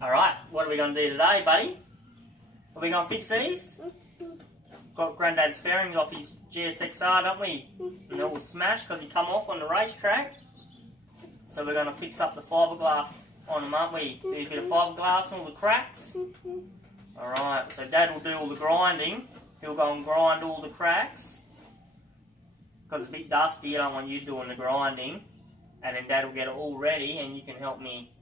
Alright, what are we going to do today, buddy? Are we going to fix these? Got Granddad's fairings off his gsxr, don't we? And they're all smashed because he come off on the racetrack. So we're going to fix up the fiberglass on them, aren't we? Use a bit of fiberglass and all the cracks. Alright, so Dad will do all the grinding. He'll go and grind all the cracks. Because it's a bit dusty, I don't want you doing the grinding. And then Dad will get it all ready and you can help me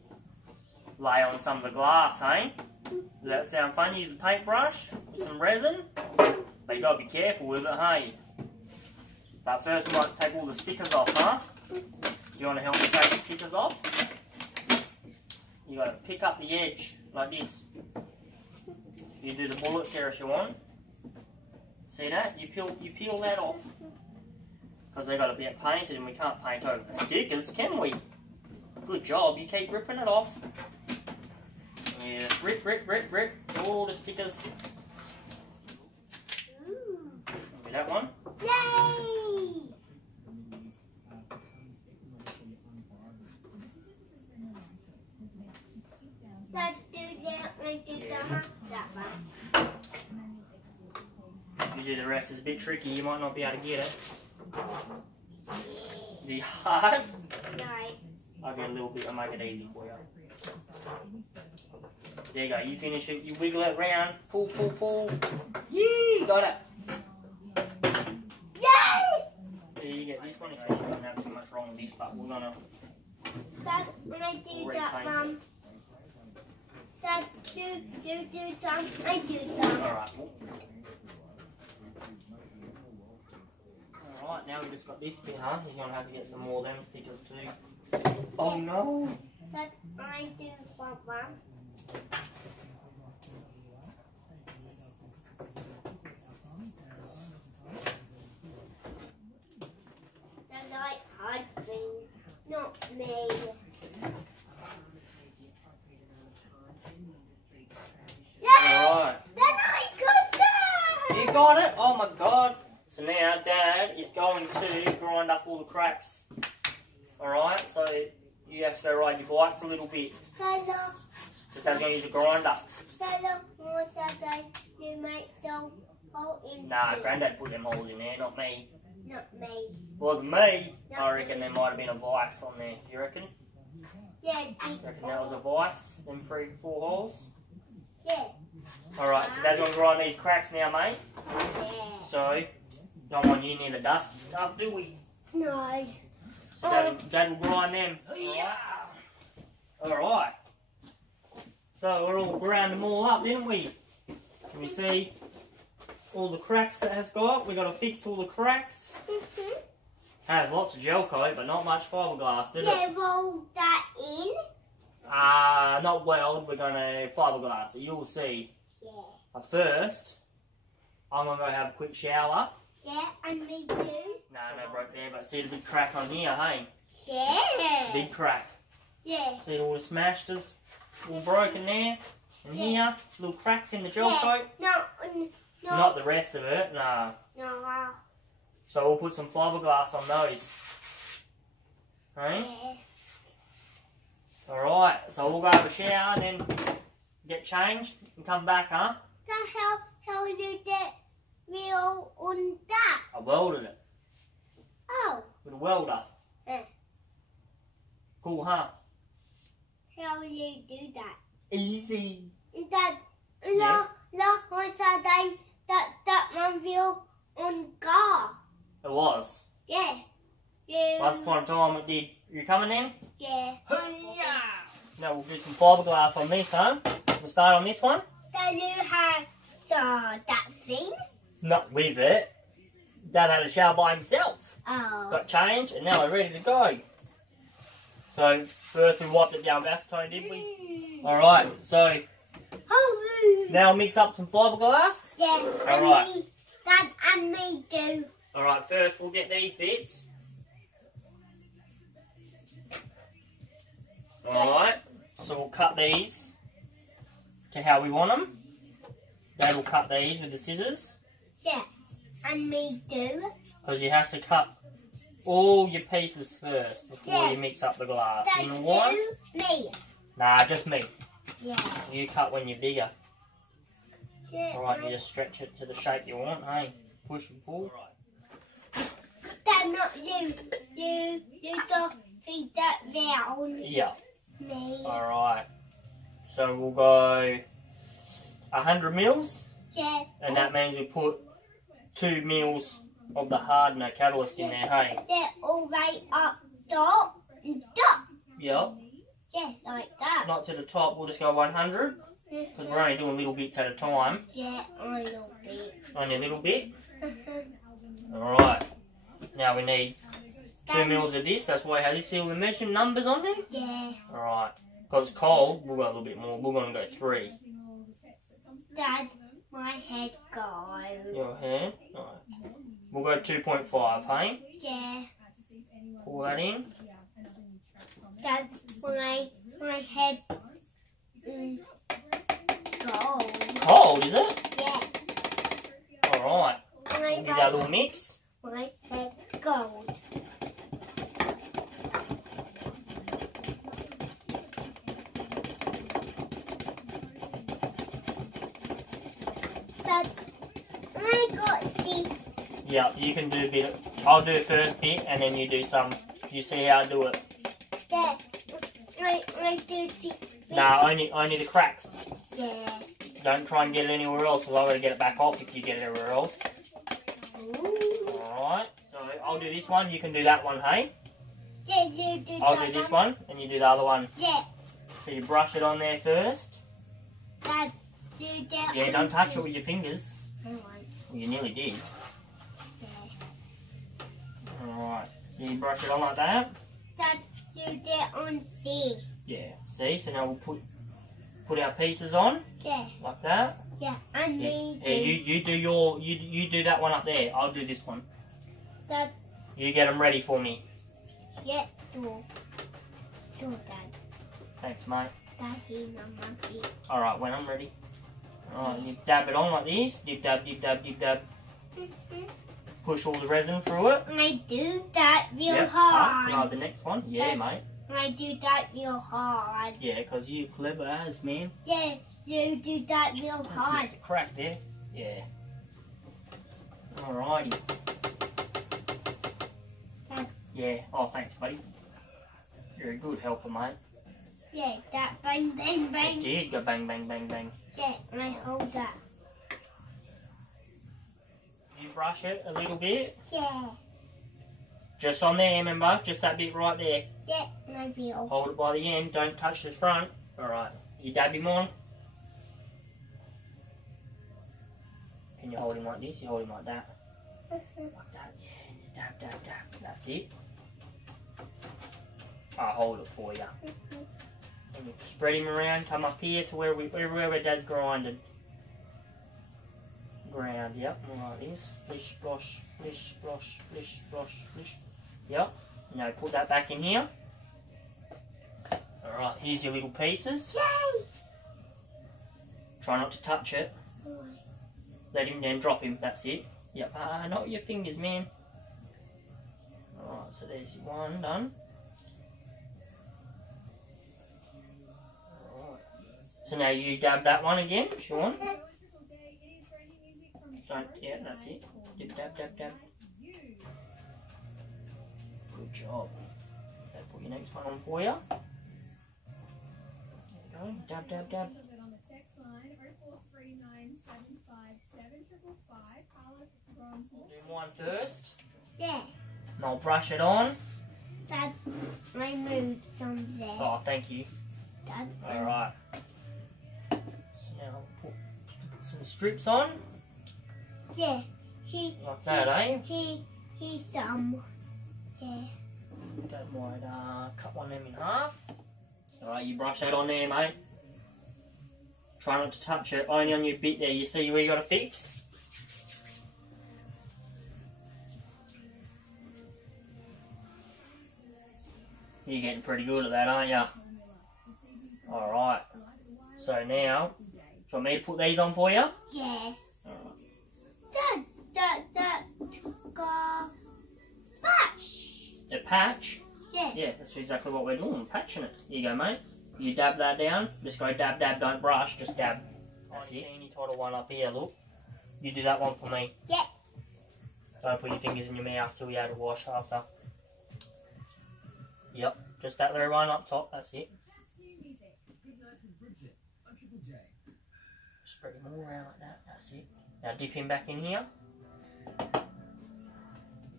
lay on some of the glass, hey? Does that sound fun? Use a paintbrush with some resin. But you got to be careful with it, hey? But first we might take all the stickers off, huh? Do you want to help me take the stickers off? You got to pick up the edge like this. You do the bullets there if you want. See that? You peel that off. Because they've got to be painted and we can't paint over the stickers, can we? Good job, you keep ripping it off. Yeah, rip all the stickers. Maybe that one. Yay! Dad, do that one, do that one. You do the rest, it's a bit tricky, you might not be able to get it. Is it hard? No. I'll get a little bit, I'll make it easy for you. There you go, you finish it, you wiggle it round, pull. Yee! Got it! Yay! There you get this one, if you don't have too much wrong with this, but we're gonna... Dad, when I do that, Mum. Dad, do some, I do some. Alright. Alright, now we just got this bit, huh? You're gonna have to get some more of them stickers too. Oh no! Dad, I do one. Dad, like hard thing, not me. Alright. Then I got that! You got it? Oh my god! So now Dad is going to grind up all the cracks. Alright, so you have to go ride your bike for a little bit. Hello. So Dad's going to use a grinder. Hello, what Saturday you make so hole in Nah, it? Granddad put them holes in there, not me. Not me. Wasn't me. Not I reckon me. there might have been a vice on there. You reckon? Yeah, Reckon that was a vice? Them 3-4 holes? Yeah. Alright, so Dad's going to grind these cracks now, mate. Yeah. So, don't want you near the dusty stuff, do we? No. So Dad will grind them. Yeah. Alright. So we're all ground them all up, didn't we? Can we see all the cracks that has got? We got to fix all the cracks. Has lots of gel coat, but not much fiberglass, did it? Yeah, roll that in. Not weld. We're going to fiberglass it. You'll see. Yeah. But first, I'm going to go have a quick shower. Yeah, and me too. No broke there, but see the big crack on here, hey? Yeah. Big crack. Yeah. See all the smashed, all broken there. And here, little cracks in the gel coat. No. Not the rest of it, no. No. So we'll put some fiberglass on those. Hey? Yeah. Alright, so we'll go have a shower and then get changed and come back, huh? How you get real on that? I welded it Oh. with a welder. Yeah. Cool, huh? How you do that? Easy. That Yeah. on Saturday that one wheel on car. It was. Yeah. Yeah. Once upon a time it did. You coming in? Yeah. Hey-ya! Now we'll do some fiberglass on this, huh? We'll start on this one. So you have that thing? Not with it. Dad had a shower by himself. Oh. Got changed and now we're ready to go. So first we wiped it down with acetone, did we? Alright, so Oh. now mix up some fiberglass. Yeah. All right. Me, Dad and me do. Alright, first we'll get these bits. Alright, so we'll cut these to how we want them. Dad will cut these with the scissors. Yeah. And me do. Because you have to cut all your pieces first before Yeah. you mix up the glass. Dad You know why? do. Me. Nah, just me. Yeah. You cut when you're bigger. Yeah. Alright, you just stretch it to the shape you want, hey? Push and pull. Dad, not you. You don't feed that down. Yeah. Me. Alright. So we'll go 100 mils. Yeah. And that means we put 2 mils of the hardener catalyst in there, hey? Yeah, all right up top. Stop. Yep. Yeah, like that. Not to the top, we'll just go 100. Because we're only doing little bits at a time. Yeah, a little bit. Only a little bit. Alright. Now we need 2 mils of this. That's why I have see all the measuring numbers on there? Yeah. Alright. Because it's cold, we'll go a little bit more. We're going to go 3. Dad, my head goes. Your hand? Alright. We'll go 2.5, hey? Yeah. Pull that in. Dad, my head goes. Cold, is it? Yeah. Alright. My We'll give that a little mix. My head goes. Dad, I got the. Yeah, you can do a bit of, I'll do the first bit and then you do some. You see how I do it. Yeah. I do the. Nah, only the cracks. Yeah. Don't try and get it anywhere else because I've got to get it back off if you get it everywhere else. Ooh. Alright, so I'll do this one, you can do that one, hey? Yeah, you do I'll that do this one and you do the other one. Yeah. So you brush it on there first. Dad, do that. Yeah, don't touch it with your fingers. I want. Well, you nearly did. Yeah. Alright, so you brush it on like that. Dad, do that on C. Yeah, see, so now we'll put our pieces on. Yeah. Like that. Yeah, and Yeah, me yeah you do you do that one up there. I'll do this one. Dad, You get them ready for me. yeah, do Dad. Thanks, mate. Dad, he's my monkey. Alright, when I'm ready. Alright, you dab it on like this. Dib dab, dib dab, dib dab. Push all the resin through it. I do that real Yep, hard. no, the next one. Yeah, mate. I do that real hard. Yeah, because you clever as, man. Yeah, you do that real hard. Just a crack there. Yeah. Alrighty. Yeah. Oh, thanks, buddy. You're a good helper, mate. Yeah, that bang, bang, bang. It did go bang, bang, bang, bang. Yeah, and I hold that. You brush it a little bit. Yeah. Just on there, remember? Just that bit right there. Yeah, and I feel. Hold it by the end. Don't touch the front. Alright. You dab him on. Can you hold him like this? You hold him like that. Like that. Yeah. You dab, dab, dab. That's it. I'll hold it for you. And you spread him around. Come up here to wherever Dad's grinded. Ground, yep. Like this. Splish, splosh, splish, splosh, splish, splosh, splish. Yep. Now put that back in here. Alright, here's your little pieces. Yay! Try not to touch it. Let him then drop him. That's it. Yep. Not with your fingers, man. Alright, so there's your one done. Alright. So now you dab that one again, Sean. Don't, yeah, that's it. Dip, dab, dab, dab. Good job. Okay, put your next one on for you. There you go. Dab, dab, dab. Do one first. Yeah. And I'll brush it on. Dad, I moved some there. Oh, thank you. Dad. Alright. So now I'll put some strips on. Yeah. Like that, eh? He some. Yeah. Don't mind, cut one of them in half. Alright, you brush that on there, mate. Try not to touch it, only on your bit there. You see where you got to fix? You're getting pretty good at that, aren't you? Alright. So now, do you want me to put these on for you? Yeah. Alright. That patch. The patch? Yeah. Yeah, that's exactly what we're doing, patching it. Here you go, mate. You dab that down. Just go dab, dab, don't brush, just dab. That's it. Teeny toddle one up here, look. You do that one for me. Yeah. Don't put your fingers in your mouth till you have to wash after. Yep, just that little one up top, that's it. Spread him all around like that, that's it. Now dip him back in here.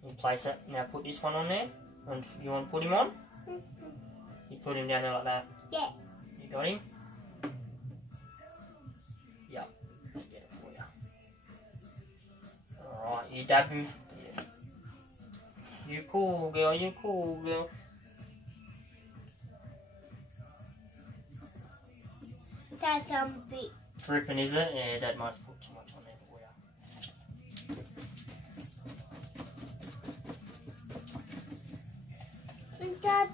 You place it, now put this one on there. And you want to put him on? You put him down there like that. Yeah. You got him? Yep, I'll get it for you. Alright, you dab him. Yeah. You cool girl, you cool girl. That's bit. Dripping, is it? Yeah, Dad might put too much on there for you. And Dad,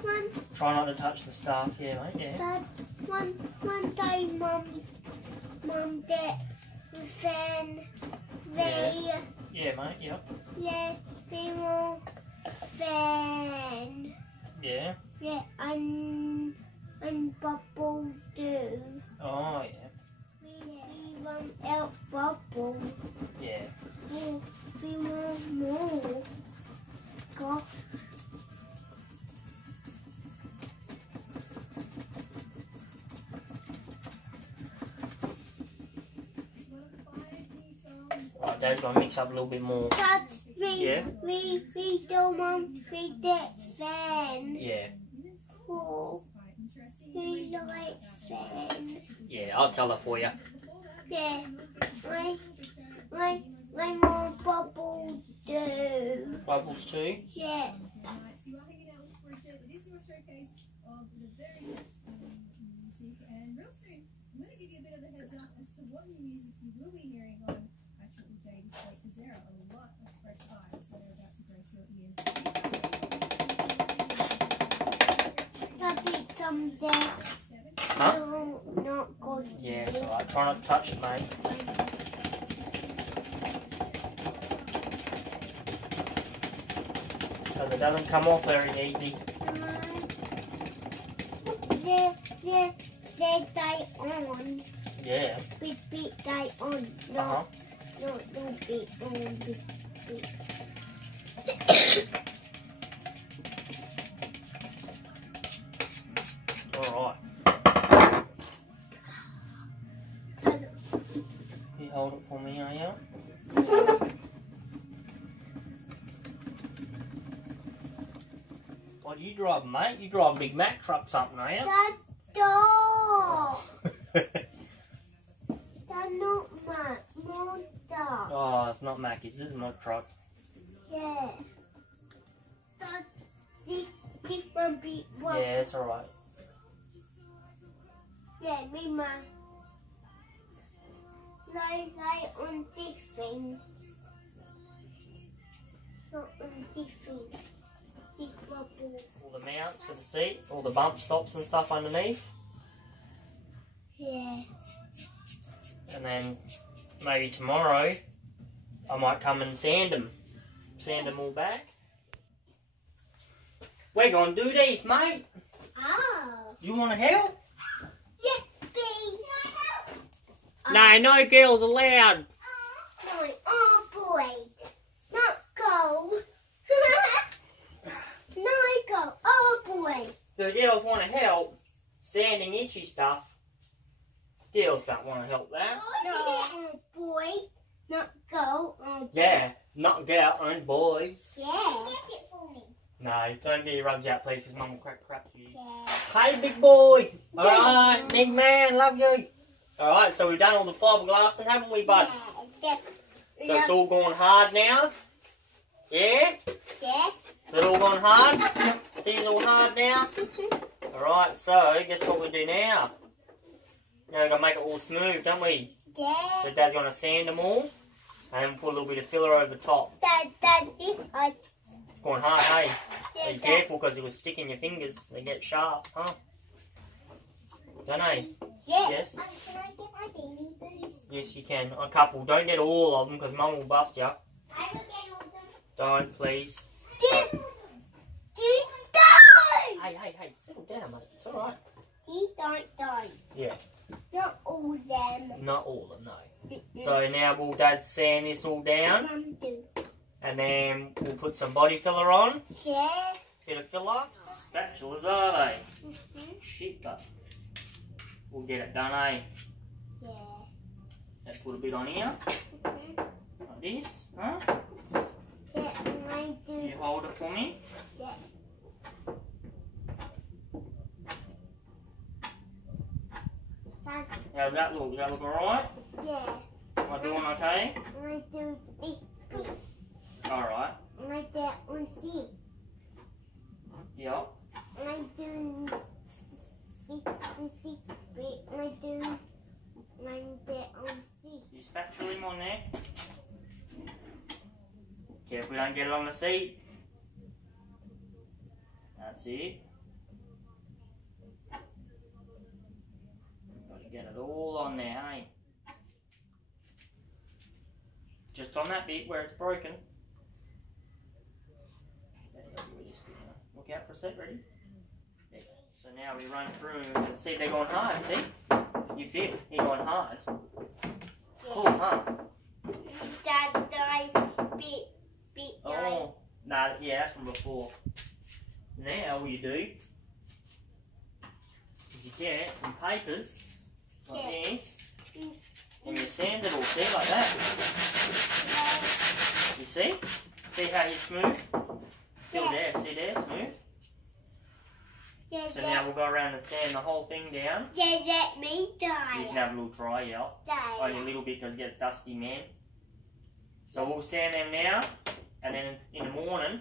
one. Try not to touch the stuff, yeah, mate. Yeah. Dad, one day, Mum, Dad, fan, they. Yeah, mate. Yep. Yeah, they will fan. Yeah. Yeah, and bubble do. Oh, yeah. We want out bubble. Yeah. We want more. Gosh. Right, Dad's gonna mix up a little bit more. Dad, Yeah. we don't want that fan. Yeah. Oh, we like fan. Yeah, I'll tell her for you. Yeah, my more bubble do. Bubbles too. Yeah. Someday. Huh? No, not good. Yeah, so I try not to touch it, mate. Because it doesn't come off very easy. They die on. Yeah. Big die on. No, no big on. Big. Alright. You hold it for me, are you? What do you drive, mate? You drive a big Mack truck something, are you? Dad, dog. Dad, not Mac. More dog. Oh, it's not Mack, is it? It's my truck. Yeah. Dad, this one big one. Yeah, it's alright. Yeah, me ma. Lie on this thing. Not on this thing. This bubble. All the mounts for the seat, all the bump stops and stuff underneath. Yeah. And then maybe tomorrow I might come and sand them. Sand them all back. We're going to do these, mate. Oh. You want to help? Yes, please. No, no girls allowed. No, oh boy. Not go. No, go. Oh boy. The girls want to help sanding itchy stuff. Girls don't want to help that. No, oh boy. Not go. Oh boy. Yeah, not girl and boys. Yeah. Get it for me. No, don't get your rugs out, please, because Mum will crack you. Yeah. Hey, big boy. Alright, big man, love you. Alright, so we've done all the fiberglass, haven't we, bud? Yeah. So it's all going hard now? Yeah? Yeah. Is it all going hard? Seems all hard now? Alright, so guess what we do now? Now we've got to make it all smooth, don't we? Yeah. So Dad's going to sand them all, and then put a little bit of filler over the top. Dad, this I. Going hard, hey? Yeah, Be careful because it will stick in your fingers. They get sharp, huh? Don't they? Yeah. Yes? Can I get my baby boots? Yes, you can. A couple. Don't get all of them because Mum will bust you. I will get all of them. Don't, please. Go! Hey, settle down, mate. It's alright. These aren't done. Yeah. Not all of them. Not all of them, no. So now will Dad sand this all down? Mum do. And then we'll put some body filler on. Yeah. Bit of filler. Spatulas, are they? Mm-hmm. But we'll get it done, eh? Yeah. Let's put a bit on here. Mm-hmm. Like this, huh? Yeah, and I do. You hold it for me. Yeah. How's that look? Does that look alright? Yeah. Am I doing okay? And I do this bit. Alright. And I get on C. Yep. And I do this and C bit. And I do and get on C. You spatula him on there. Careful we don't get it on the seat. That's it. Got to get it all on there, hey? Just on that bit where it's broken. Look out for a sec, ready? There. So now we run through and see they're going hard, see? You feel they're going hard. Cool, huh? That die bit die. Oh, nah, yeah, that's from before. Now all you do is you get some papers like this and you sand it all, see, like that. You see? See how you smooth? Still there, see there, smooth? Yeah, So now we'll go around and sand the whole thing down. yeah, let me You die. can have a little dry out. Only a little bit because it gets dusty, man. So we'll sand them now, and then in the morning,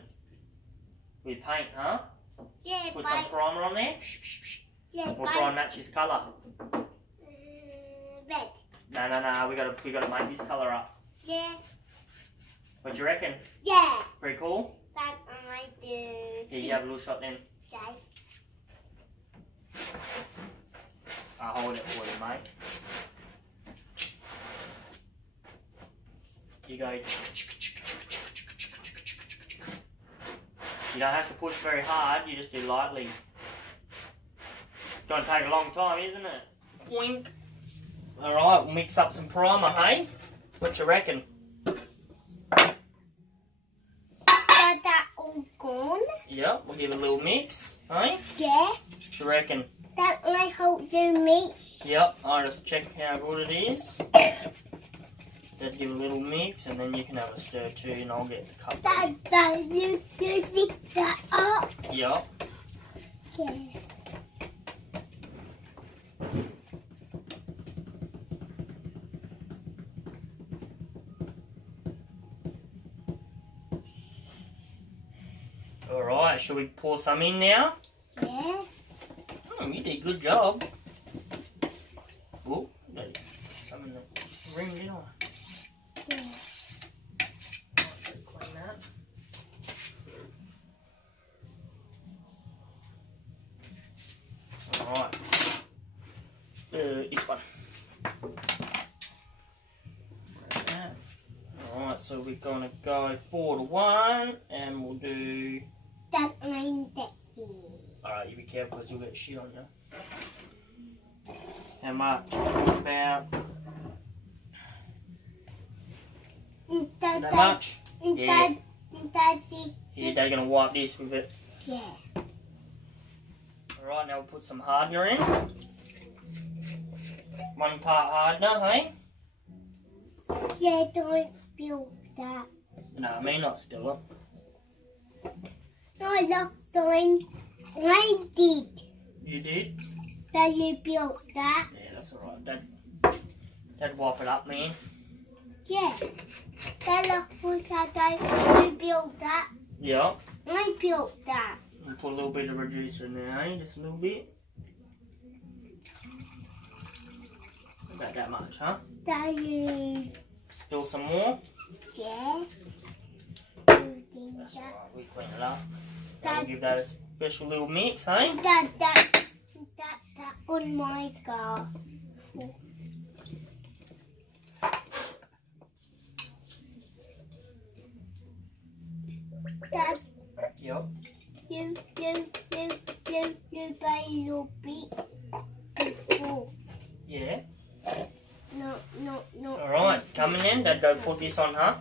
we paint, huh? Yeah, Put some primer on there. yeah, We'll try and match his colour. red. No, we gotta make this colour up. Yeah, What do you reckon? yeah. Pretty cool? That I do. Here, you have a little shot then. Guys. I'll hold it for you, mate. You go. You don't have to push very hard, you just do lightly. It's going to take a long time, isn't it? Wink. Alright, we'll mix up some primer, hey? What you reckon? That all gone? Yep, we'll give it a little mix, hey? Yeah. What you reckon? That I hope you mix. Yep, I'll just check how good it is. Then give it a little mix and then you can have a stir too and I'll get the cup. That you fix that up. Yep. Yeah. Alright, shall we pour some in now? Yeah. You did a good job. Oh, there's some in the ring, didn't I? Yeah. Clean that. Alright. This one. Alright, so we're going to go 4 to 1 and we'll do... That I'm sexy. Alright, you be careful because you'll get shit on you. How much? About... That much? Yeah. Yeah, they're going to wipe this with it. Yeah. Alright, now we'll put some hardener in. 1 part hardener, hey? Yeah, don't spill that. No, I may not spill it. No, look, I did. You did? That you built that. Yeah, that's alright. That'd wipe it up, man. Yeah. That look that you built that. Yeah. I built that. We'll put a little bit of reducer in there, eh? Just a little bit. About that much, huh? That you... Spill some more. Yeah. That's alright, we clean it up. That, We'll give that a special little mix, hey? that on my scarf. That Yep. you buy a little bit. then, Dad go put this on her.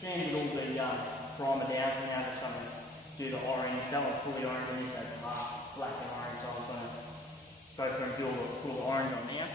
Sanded all the primer down, so now I'm just going to do the orange. That one's fully orange, so it's black and orange, so I'm going to go through and do all the full orange on there.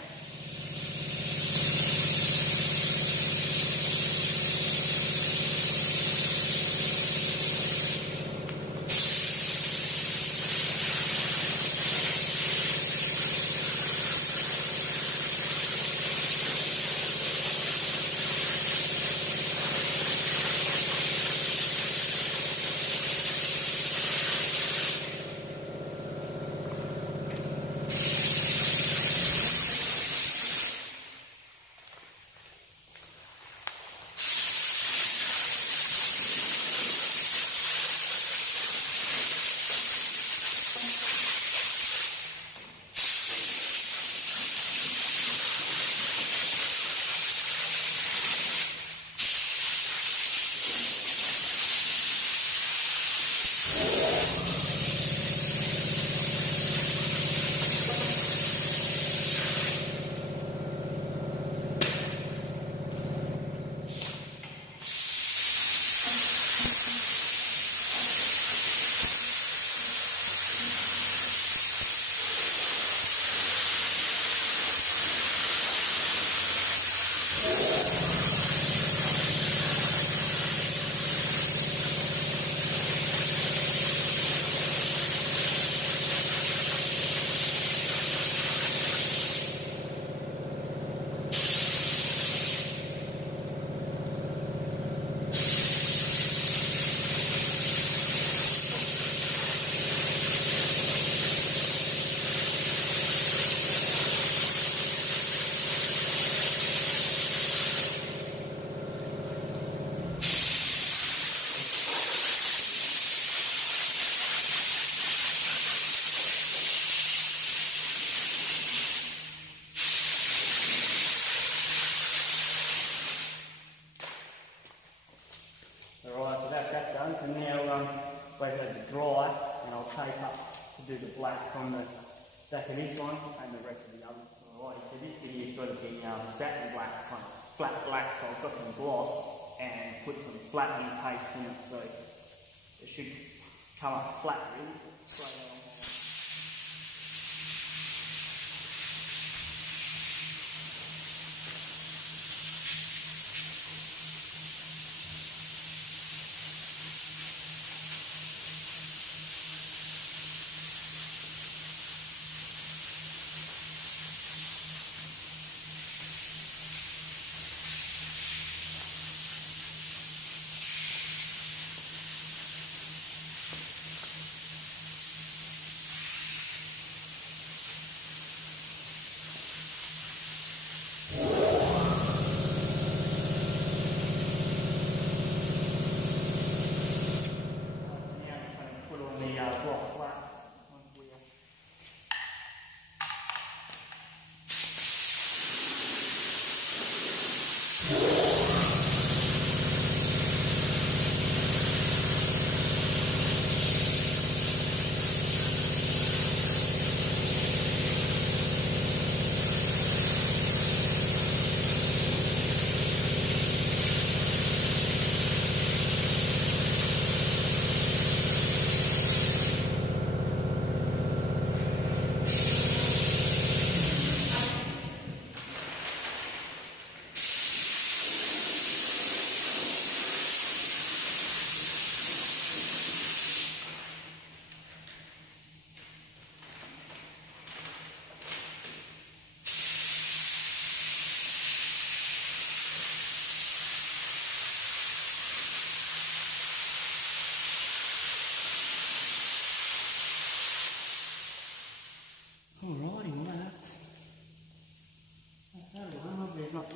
Alright, so that's that done. So now wait for it to dry, and I'll tape up to do the black from the back of this one and the rest of the others. Alright, so this video's got to be satin black, kind of flat black, so I've got some gloss and put some flattening paste in it, so it should come up flat really. Straight along.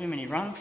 too many runs.